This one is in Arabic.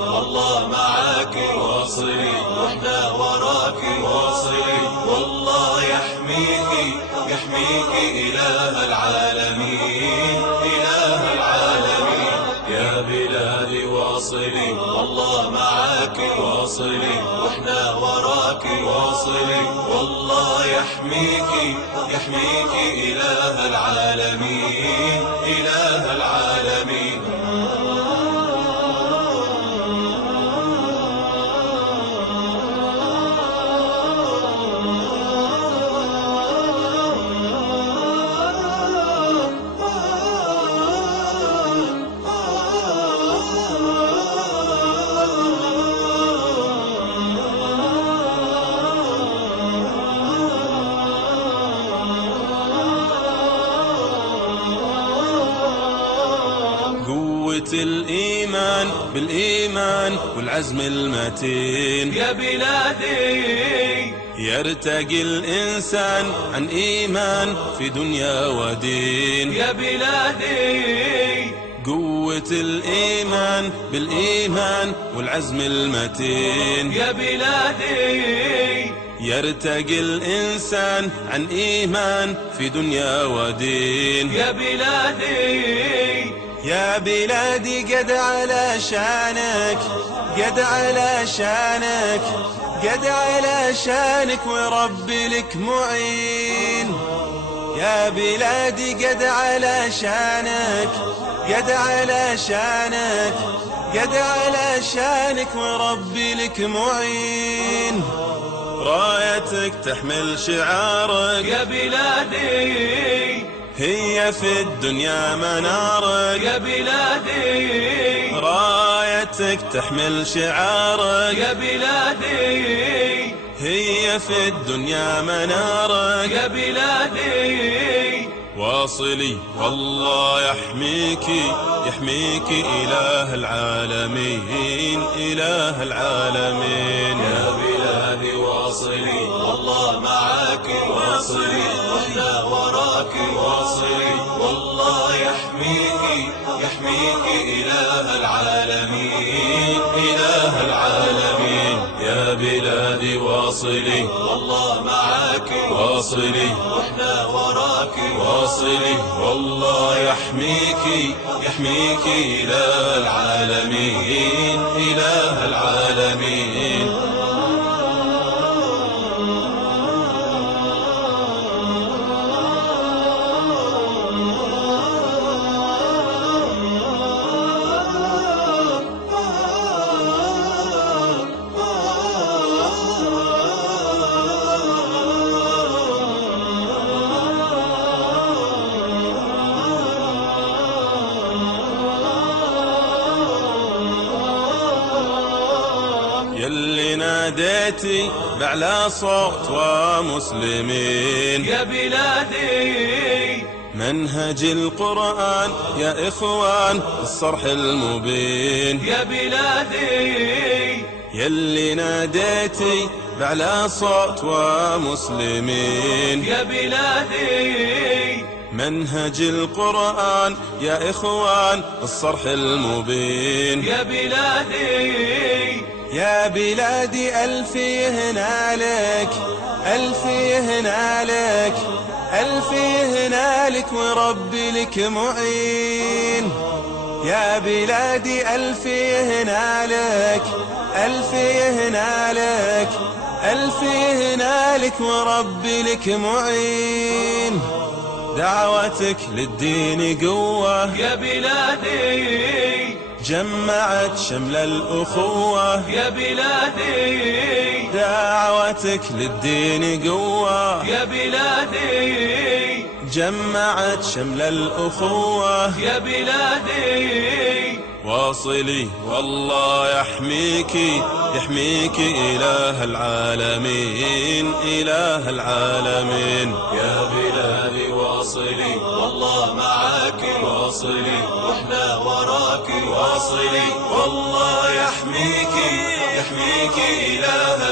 والله معاك واصلي، واحنا وراك واصلي، والله يحميك يحميك إله العالمين، إله العالمين. يا بلادي واصلي، والله معاك واصلي، واحنا وراك واصلي، والله يحميك يحميك إله العالمين، إله العالمين. الإيمان بالإيمان والعزم المتين، يا بلادي يرتقي الإنسان عن إيمان في دنيا ودين. يا بلادي قوة الإيمان بالإيمان والعزم المتين، يا بلادي يرتقي الإنسان عن إيمان في دنيا ودين. يا بلادي يا بلادي قد على شانك، قد على شانك، قد على شانك وربي لك معين. يا بلادي قد على شانك، قد على شانك، قد على شانك وربي لك معين. رايتك تحمل شعارك يا بلادي، هي في الدنيا منارك. يا بلادي رايتك تحمل شعارك، يا بلادي هي في الدنيا منارك. يا بلادي واصلي والله يحميك يحميك إله العالمين، إله العالمين. يا بلادي واصلي، والله معاك واصلي، واحنا وراك واصلي، والله يحميك يحميك إله العالمين، إله العالمين. يا بلادي واصلي، والله معاك واصلي، واحنا وراك واصلي، والله يحميك يحميك إله العالمين، إله العالمين. يلي ناديتي بأعلى صوت ومسلمين، يا بلادي منهج القرآن يا إخوان الصرح المبين. يا بلادي يلي ناديتي بأعلى صوت ومسلمين، يا بلادي منهج القرآن يا إخوان الصرح المبين. يا بلادي يا بلادي ألفي هنالك، ألفي هنالك، ألفي هنالك وربي لك معين. يا بلادي ألفي هنالك، ألفي هنالك، ألفي هنالك وربي لك معين. دعوتك للدين قوة يا بلادي جمعت شمل الأخوة. يا بلادي دعوتك للدين قوة يا بلادي جمعت شمل الأخوة. يا بلادي واصلي والله يحميك يحميك إله العالمين، إله العالمين. يا بلادي واصلي، والله معاك واصلي، واحنا وراك واصلي، والله يحميك يحميك إله